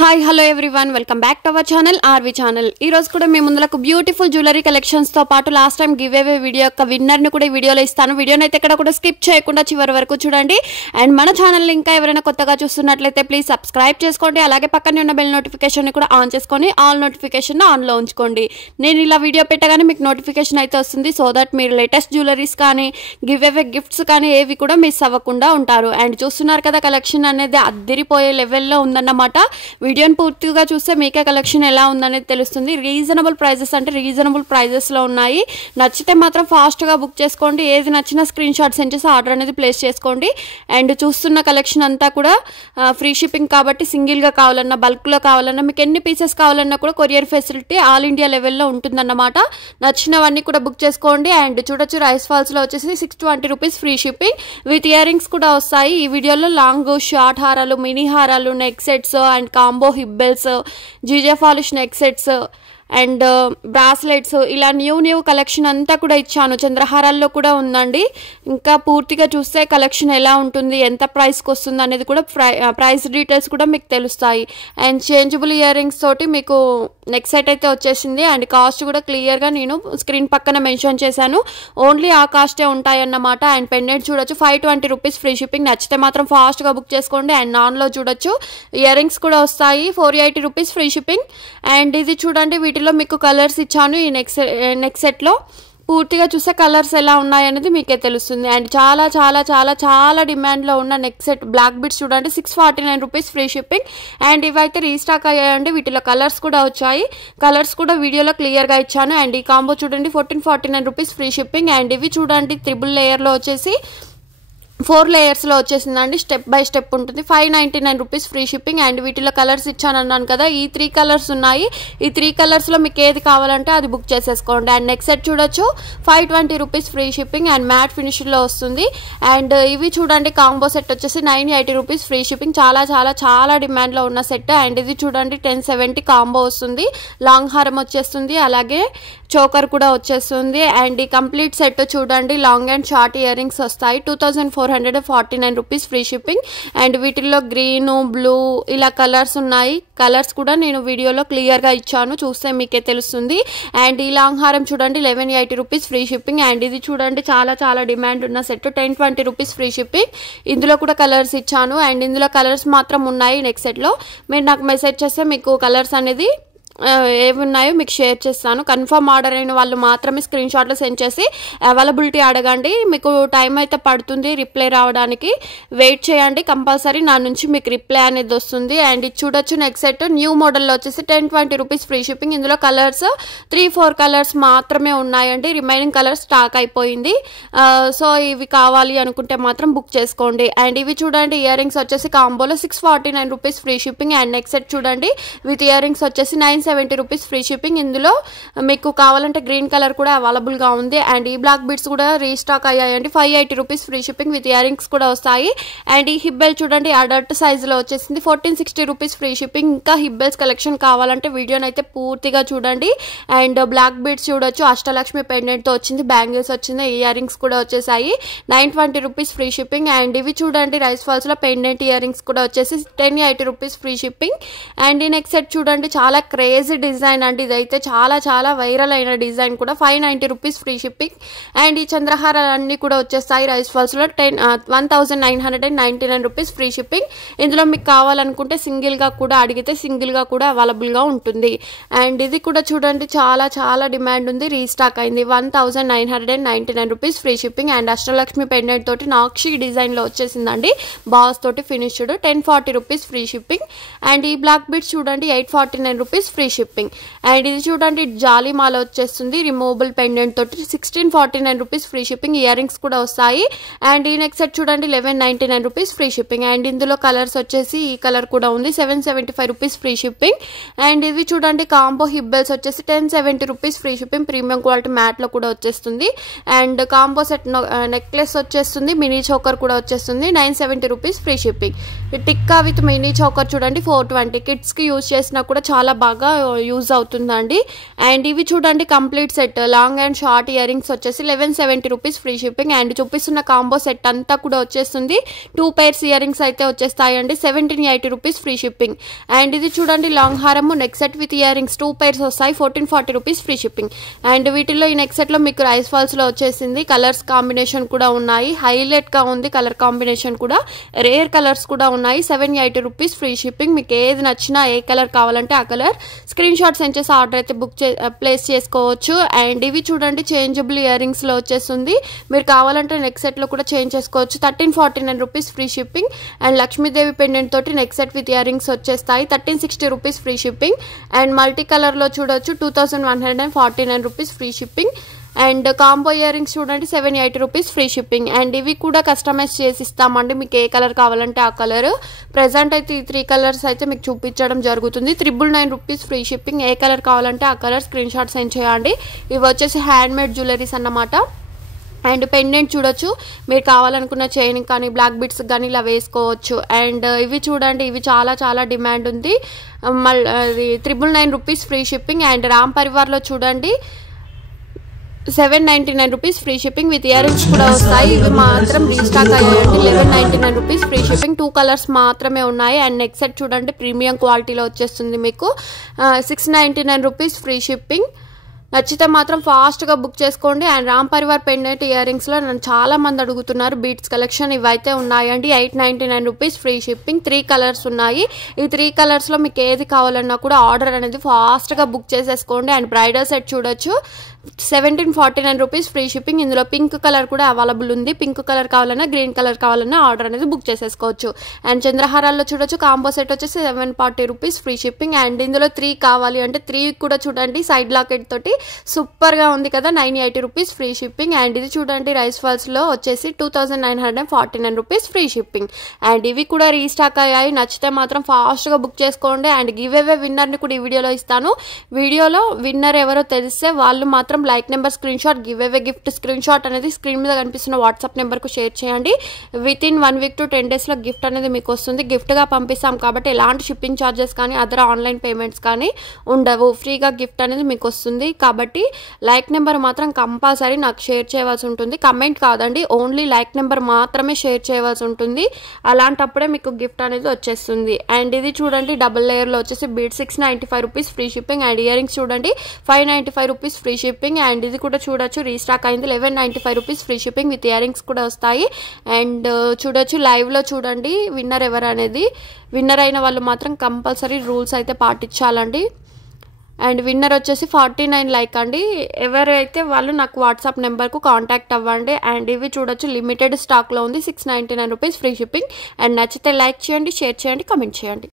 Hi hello everyone welcome back to our channel RV channel. ఈ రోజు కూడా మీ ముందులకు బ్యూటిఫుల్ జ్యువెలరీ కలెక్షన్స్ తో పాటు last time giveaway video యొక్క విన్నర్ ని కూడా ఈ వీడియోలో ఇస్తాను. వీడియోని అయితే ఎక్కడ కూడా స్కిప్ చేయకుండా చివరి వరకు చూడండి. అండ్ మన ఛానల్ ని ఇంకా ఎవరైనా కొత్తగా చూస్తున్నట్లయితే ప్లీజ్ సబ్స్క్రైబ్ చేసుకోండి. అలాగే పక్కనే ఉన్న బెల్ నోటిఫికేషన్ ని కూడా ఆన్ చేసుకొని ఆల్ నోటిఫికేషన్ ఆన్ లో ఉంచుకోండి. నేను ఇలా వీడియో పెట్టగానే మీకు నోటిఫికేషన్ అయితే వస్తుంది. సో దట్ మీరు లేటెస్ట్ జ్యువెలరీస్ కానీ గివ్ అవే గిఫ్ట్స్ కానీ ఏవి కూడా మిస్ అవ్వకుండా ఉంటారు. అండ్ చూస్తున్నారు కదా కలెక్షన్ అనేది అద్దరిపోయే లెవెల్లో ఉందన్నమాట. వీడియోని పూర్తిగా చూస్తే మీకే కలెక్షన్ ఎలా ఉందనేది తెలుస్తుంది. రీజనబుల్ ప్రైజెస్ అంటే రీజనబుల్ ప్రైజెస్లో ఉన్నాయి. నచ్చితే మాత్రం ఫాస్ట్గా బుక్ చేసుకోండి. ఏది నచ్చినా స్క్రీన్ షాట్ సెండ్ చేసి ఆర్డర్ అనేది ప్లేస్ చేసుకోండి. అండ్ చూస్తున్న కలెక్షన్ అంతా కూడా ఫ్రీ షిప్పింగ్ కాబట్టి సింగిల్గా కావాలన్నా బల్క్లో కావాలన్నా మీకు ఎన్ని పీసెస్ కావాలన్నా కూడా కొరియర్ ఫెసిలిటీ ఆల్ ఇండియా లెవెల్లో ఉంటుందన్నమాట. నచ్చినవన్నీ కూడా బుక్ చేసుకోండి. అండ్ చూడొచ్చు రైస్ ఫాల్స్లో వచ్చేసి 620 rupees free shipping with earrings కూడా వస్తాయి. ఈ వీడియోలో లాంగ్ షార్ట్ హారాలు, మినీ హారాలు, neck sets and combo హిబ్బెల్స్, GJ polish neck sets and bracelets ఇలా న్యూ కలెక్షన్ అంతా కూడా ఇచ్చాను. చంద్రహారాల్లో కూడా ఉందండి. ఇంకా పూర్తిగా చూస్తే కలెక్షన్ ఎలా ఉంటుంది, ఎంత ప్రైస్కి వస్తుంది అనేది కూడా ప్రైస్ డీటెయిల్స్ కూడా మీకు తెలుస్తాయి. అండ్ చేంజబుల్ ఇయర్ రింగ్స్ తోటి మీకు నెక్ సెట్ అయితే వచ్చేసింది. అండ్ కాస్ట్ కూడా క్లియర్గా నేను స్క్రీన్ పక్కన మెన్షన్ చేశాను. ఓన్లీ ఆ కాస్టే ఉంటాయన్నమాట. అండ్ పెండెంట్ చూడొచ్చు 520 రూపీస్ ఫ్రీ షిప్పింగ్. నచ్చితే మాత్రం ఫాస్ట్గా బుక్ చేసుకోండి. అండ్ నాన్లో చూడొచ్చు ఇయర్ రింగ్స్ కూడా వస్తాయి 480 రూపీస్ ఫ్రీ షిప్పింగ్. అండ్ ఇది చూడండి వీటిలో మీకు కలర్స్ ఇచ్చాను. ఈ నెక్ సెట్లో పూర్తిగా చూస్తే కలర్స్ ఎలా ఉన్నాయనేది మీకే తెలుస్తుంది. అండ్ చాలా చాలా చాలా చాలా డిమాండ్లో ఉన్న నెక్ సెట్ బ్లాక్ బిట్స్ చూడండి 649 రూపీస్ ఫ్రీ షిప్పింగ్. అండ్ ఇవైతే రీస్టాక్ అయ్యాయండి. వీటిలో కలర్స్ కూడా వచ్చాయి. కలర్స్ కూడా వీడియోలో క్లియర్గా ఇచ్చాను. అండ్ ఈ కాంబో చూడండి 1449 రూపీస్ ఫ్రీ షిప్పింగ్. అండ్ ఇవి చూడండి త్రిబుల్ లేయర్లో వచ్చేసి 4 లేయర్స్లో వచ్చేసిందండి. స్టెప్ బై స్టెప్ ఉంటుంది. 599 రూపీస్ ఫ్రీ షిప్పింగ్. అండ్ వీటిలో కలర్స్ ఇచ్చాను అన్నాను కదా, ఈ 3 కలర్స్ ఉన్నాయి. ఈ 3 కలర్స్లో మీకు ఏది కావాలంటే అది బుక్ చేసేసుకోండి. అండ్ నెక్స్ట్ సెట్ చూడొచ్చు 520 rupees free shipping and matte ఫినిష్లో వస్తుంది. అండ్ ఇవి చూడండి కాంబో సెట్ వచ్చేసి 980 రూపీస్ ఫ్రీ షిప్పింగ్. చాలా చాలా చాలా డిమాండ్లో ఉన్న సెట్. అండ్ ఇది చూడండి 1070 కాంబో వస్తుంది. లాంగ్ హారం వచ్చేస్తుంది, అలాగే చోకర్ కూడా వచ్చేస్తుంది. అండ్ ఈ కంప్లీట్ సెట్ చూడండి long and short ear rings వస్తాయి. 2449 రూపీస్ ఫ్రీ షిప్పింగ్. అండ్ వీటిల్లో గ్రీన్, బ్లూ ఇలా కలర్స్ ఉన్నాయి. కలర్స్ కూడా నేను వీడియోలో క్లియర్గా ఇచ్చాను, చూస్తే మీకే తెలుస్తుంది. అండ్ ఈ లాంగ్ హారం చూడండి 1180 రూపీస్ ఫ్రీ షిప్పింగ్. అండ్ ఇది చూడండి చాలా చాలా డిమాండ్ ఉన్న సెట్ 1020 రూపీస్ ఫ్రీ షిప్పింగ్. ఇందులో కూడా కలర్స్ ఇచ్చాను. అండ్ ఇందులో కలర్స్ మాత్రం ఉన్నాయి నెక్స్ట్ సెట్లో. మీరు నాకు మెసేజ్ చేస్తే మీకు కలర్స్ అనేది ఏమి ఉన్నాయో మీకు షేర్ చేస్తాను. కన్ఫర్మ్ ఆర్డర్ అయిన వాళ్ళు మాత్రమే స్క్రీన్ షాట్లో సెండ్ చేసి అవైలబిలిటీ అడగండి. మీకు టైం అయితే పడుతుంది రిప్లై రావడానికి. వెయిట్ చేయండి, కంపల్సరీ నా నుంచి మీకు రిప్లై అనేది వస్తుంది. అండ్ ఇది చూడొచ్చు నెక్స్ట్ సెట్ న్యూ మోడల్లో వచ్చేసి 1020 రూపీస్ ఫ్రీ షిప్పింగ్. ఇందులో కలర్స్ 3-4 కలర్స్ మాత్రమే ఉన్నాయండి. రిమైనింగ్ కలర్స్ స్టాక్ అయిపోయింది. సో ఇవి కావాలి అనుకుంటే మాత్రం బుక్ చేసుకోండి. అండ్ ఇవి చూడండి ఇయర్ రింగ్స్ వచ్చేసి కాంబోలో 649 rupees free shipping. And next set చూడండి విత్ ఇయర్ రింగ్స్ వచ్చేసి 970 రూపీస్ ఫ్రీ షిప్పింగ్. ఇందులో మీకు కావాలంటే గ్రీన్ కలర్ కూడా అవైలబుల్గా ఉంది. అండ్ ఈ బ్లాక్ బిట్స్ కూడా రీస్టాక్ అయ్యాయండి. 580 rupees free shipping with earrings కూడా వస్తాయి. అండ్ ఈ హిబ్బెల్ చూడండి అడల్ట్ సైజులో వచ్చేసింది 1460 రూపీస్ ఫ్రీ షిప్పింగ్. ఇంకా హిబ్బెల్స్ కలెక్షన్ కావాలంటే వీడియోని అయితే పూర్తిగా చూడండి. అండ్ బ్లాక్ బిట్స్ చూడొచ్చు అష్టలక్ష్మి పెండెంట్తో వచ్చింది, బ్యాంగిల్స్ వచ్చింది, ఇయర్ రింగ్స్ కూడా వచ్చేసాయి 920 రూపీస్ ఫ్రీ షిప్పింగ్. అండ్ ఇవి చూడండి రైస్ ఫాల్స్లో పెండెంట్ ఇయర్ రింగ్స్ కూడా వచ్చేసి 1080 రూపీస్ ఫ్రీ షిప్పింగ్. అండ్ ఈ నెక్స్ట్ సెట్ చూడండి చాలా క్రేజీ డిజైన్ అండి. ఇదైతే చాలా చాలా వైరల్ అయిన డిజైన్ కూడా 590 రూపీస్ ఫ్రీ షిప్పింగ్. అండ్ ఈ చంద్రహారాలు అన్ని కూడా వచ్చేస్తాయి రైస్ ఫాల్స్లో 1999 రూపీస్ ఫ్రీ షిప్పింగ్. ఇందులో మీకు కావాలనుకుంటే సింగిల్గా కూడా అడిగితే సింగిల్గా కూడా అవైలబుల్గా ఉంటుంది. అండ్ ఇది కూడా చూడండి చాలా చాలా డిమాండ్ ఉంది, రీస్టాక్ అయింది 1999 rupees free shipping. And Ashtalakshmi pendant తోటి నాక్షి డిజైన్లో వచ్చేసిందండి, బాస్ తోటి finished 1040 rupees free shipping. And ఈ బ్లాక్ బిట్స్ చూడండి 849 రూపీస్ ఫ్రీ షిప్పింగ్. అండ్ ఇది చూడండి జాలీ మాల వచ్చేస్తుంది రిమూవబుల్ పెండెంట్ తోటి 1649 rupees free shipping. Ear rings కూడా వస్తాయి. అండ్ ఈ నెక్స్ట్ సెట్ చూడండి 1199 రూపీస్ ఫ్రీ షిప్పింగ్. అండ్ ఇందులో కలర్స్ వచ్చేసి ఈ కలర్ కూడా ఉంది 775 రూపీస్ ఫ్రీ షిప్పింగ్. అండ్ ఇది చూడండి కాంబో హిబ్బెల్స్ వచ్చేసి 1070 rupees free shipping. Premium quality మ్యాట్లో కూడా వచ్చేస్తుంది. అండ్ కాంబో సెట్ నెక్లెస్ వచ్చేస్తుంది, మినీ చోకర్ కూడా వచ్చేస్తుంది 970 rupees free shipping. Tikka with mini choker చూడండి 420. కిడ్స్కి యూజ్ చేసినా కూడా చాలా బాగా యూజ్ అవుతుందండి. అండ్ ఇవి చూడండి complete set long and short ear rings వచ్చేసి 1170 రూపీస్ ఫ్రీ షిప్పింగ్. అండ్ చూపిస్తున్న కాంబో సెట్ అంతా కూడా వచ్చేస్తుంది. 2 pairs ఇయర్ రింగ్స్ అయితే వచ్చేస్తాయండి. 1780 రూపీస్ ఫ్రీ షిప్పింగ్. అండ్ ఇది చూడండి లాంగ్ హారము neck set with earrings 2 pairs వస్తాయి. 1440 రూపీస్ ఫ్రీ షిప్పింగ్. అండ్ వీటిలో ఈ నెక్ సెట్ లో మీకు రైస్ ఫాల్స్ లో వచ్చేసింది. కలర్స్ కాంబినేషన్ కూడా ఉన్నాయి. హైలైట్ గా ఉంది కలర్ కాంబినేషన్ కూడా. రేర్ కలర్స్ కూడా ఉన్నాయి. 780 రూపీస్ ఫ్రీ షిప్పింగ్. మీకు ఏది నచ్చినా ఏ కలర్ కావాలంటే ఆ కలర్ స్క్రీన్ షాట్ సెండ్ చేసి ఆర్డర్ అయితే ప్లేస్ చేసుకోవచ్చు. అండ్ ఇవి చూడండి చేంజబుల్ ఇయర్ రింగ్స్ లో వచ్చేస్తుంది. మీరు కావాలంటే నెక్ సెట్ లో కూడా చేంజ్ చేసుకోవచ్చు. 1349 rupees free shipping. And Lakshmidevi pendant తోటి neck set with earrings వచ్చేస్తాయి. 1360 rupees free shipping. And multi colour లో చూడొచ్చు 2149 rupees free shipping. And combo earrings చూడండి 780 రూపీస్ ఫ్రీ షిప్పింగ్. అండ్ ఇవి కూడా కస్టమైజ్ చేసి ఇస్తామండి. మీకు ఏ కలర్ కావాలంటే ఆ కలర్. ప్రెసెంట్ అయితే ఈ 3 కలర్స్ అయితే మీకు చూపించడం జరుగుతుంది. 999 రూపీస్ ఫ్రీ షిప్పింగ్. ఏ కలర్ కావాలంటే ఆ కలర్ స్క్రీన్ షాట్ సెండ్ చేయండి. ఇవి వచ్చేసి హ్యాండ్ మేడ్ జ్యువెలరీస్ అన్నమాట. అండ్ పెండెంట్ చూడొచ్చు. మీరు కావాలనుకున్న చైన్ కానీ బ్లాక్ బిట్స్ కానీ ఇలా వేసుకోవచ్చు. అండ్ ఇవి చూడండి ఇవి చాలా చాలా డిమాండ్ ఉంది. మళ్ళీ 999 rupees free shipping. And Ram పరివార్లో చూడండి 799 rupees free shipping with earrings కూడా వస్తాయి. ఇవి మాత్రం రీస్టాక్ అయ్యాయండి. 1199 రూపీస్ ఫ్రీ షిప్పింగ్. 2 కలర్స్ మాత్రమే ఉన్నాయి. అండ్ నెక్ సెట్ చూడండి ప్రీమియం క్వాలిటీలో వచ్చేస్తుంది మీకు. 699 రూపీస్ ఫ్రీ షిప్పింగ్. నచ్చితే మాత్రం ఫాస్ట్గా బుక్ చేసుకోండి. అండ్ రామ్ పరివార్ పెండెంట్ ఇయర్ రింగ్స్లో నన్ను చాలా మంది అడుగుతున్నారు బీట్స్ కలెక్షన్. ఇవైతే ఉన్నాయండి. 899 రూపీస్ ఫ్రీ షిప్పింగ్. 3 కలర్స్ ఉన్నాయి. ఈ 3 కలర్స్లో మీకు ఏది కావాలన్నా కూడా ఆర్డర్ అనేది ఫాస్ట్గా బుక్ చేసేసుకోండి. అండ్ బ్రైడల్ సెట్ చూడొచ్చు 1749 రూపీస్ ఫ్రీ షిప్పింగ్. ఇందులో పింక్ కలర్ కూడా అవైలబుల్ ఉంది. పింక్ కలర్ కావాలన్నా గ్రీన్ కలర్ కావాలన్నా ఆర్డర్ అనేది బుక్ చేసేసుకోవచ్చు. అండ్ చంద్రహారాల్లో చూడొచ్చు కాంబో సెట్ వచ్చేసి 740 రూపీస్ ఫ్రీ షిప్పింగ్. అండ్ ఇందులో 3 కావాలి అంటే 3 కూడా చూడండి సైడ్ లాకెట్ తోటి సూపర్ గా ఉంది కదా. 980 రూపీస్ ఫ్రీ షిప్పింగ్. అండ్ ఇది చూడండి రైస్ ఫాల్స్ లో వచ్చేసి 2949 రూపీస్ ఫ్రీ షిప్పింగ్. అండ్ ఇవి కూడా రీస్టాక్ అయ్యాయి. నచ్చితే మాత్రం ఫాస్ట్ గా బుక్ చేసుకోండి. అండ్ గివ్ అవే విన్నర్ ని కూడా ఈ వీడియోలో ఇస్తాను. వీడియోలో విన్నర్ ఎవరో తెలిస్తే వాళ్ళు మాత్రం like number screen shot give away gift screen shot అనేది స్క్రీన్ మీద కనిపిస్తున్న వాట్సాప్ నెంబర్ కు షేర్ చేయండి. With in 1 week to 10 days లో గిఫ్ట్ అనేది మీకు వస్తుంది. గిఫ్ట్ గా పంపిస్తాం కాబట్టి ఎలాంటి షిప్పింగ్ ఛార్జెస్ కానీ అదర్ ఆన్లైన్ పేమెంట్స్ కానీ ఉండవు. ఫ్రీగా గిఫ్ట్ అనేది మీకు వస్తుంది. కాబట్టి లైక్ నెంబర్ మాత్రం కంపల్సరీ నాకు షేర్ చేయవలసి ఉంటుంది. కమెంట్ కాదండి, ఓన్లీ లైక్ నెంబర్ మాత్రమే షేర్ చేయవలసి ఉంటుంది. అలాంటప్పుడే మీకు గిఫ్ట్ అనేది వచ్చేస్తుంది. అండ్ ఇది చూడండి డబుల్ లేయర్ లో వచ్చేసి beat 695 rupees free shipping. And ear rings చూడండి 595 రూపీస్ ఫ్రీ షిప్పింగ్. అండ్ ఇది కూడా చూడొచ్చు రీస్టాక్ అయింది. 1195 rupees free shipping with earrings కూడా వస్తాయి. అండ్ చూడొచ్చు లైవ్ లో చూడండి విన్నర్ ఎవరు అనేది. విన్నర్ అయిన వాళ్ళు మాత్రం కంపల్సరీ రూల్స్ అయితే పాటించాలండి. అండ్ విన్నర్ వచ్చేసి 49 లైక్ అండి. ఎవరైతే వాళ్ళు నాకు వాట్సాప్ నెంబర్కు కాంటాక్ట్ అవ్వండి. అండ్ ఇవి చూడొచ్చు లిమిటెడ్ స్టాక్లో ఉంది. 699 రూపీస్ ఫ్రీ షిప్పింగ్. అండ్ నచ్చితే లైక్ చేయండి, షేర్ చేయండి, కామెంట్ చేయండి.